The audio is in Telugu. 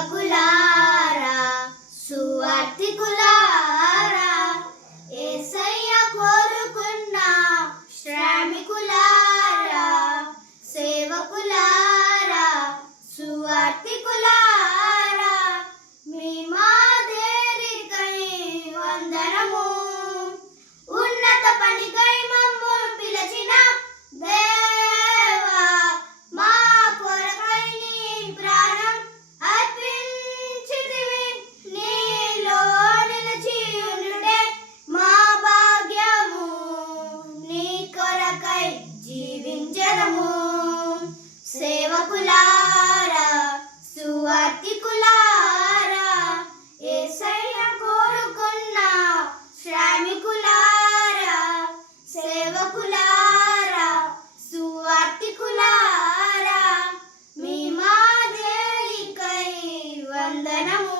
సేవకులారా సువార్తికులారా యేసయ్య కోరుకున్న శ్రామికులారా సేవకులారా సువార్తికులారా మీ మాదిరికై వందనము ఉన్నత పనికై మమ్ము పిలిచిన దేవా మా కొరకై నీ ప్రాణం అర్పించితివి నీలో నిలిచి ఉండుటే మా భాగ్యము నీ కొరకై జీవించెదము సేవకులారా సువార్తికులారా యేసయ్య కోరుకున్న శ్రామికులారా సేవకులారా సువార్తికులారా మీ మాదిరికై వందనము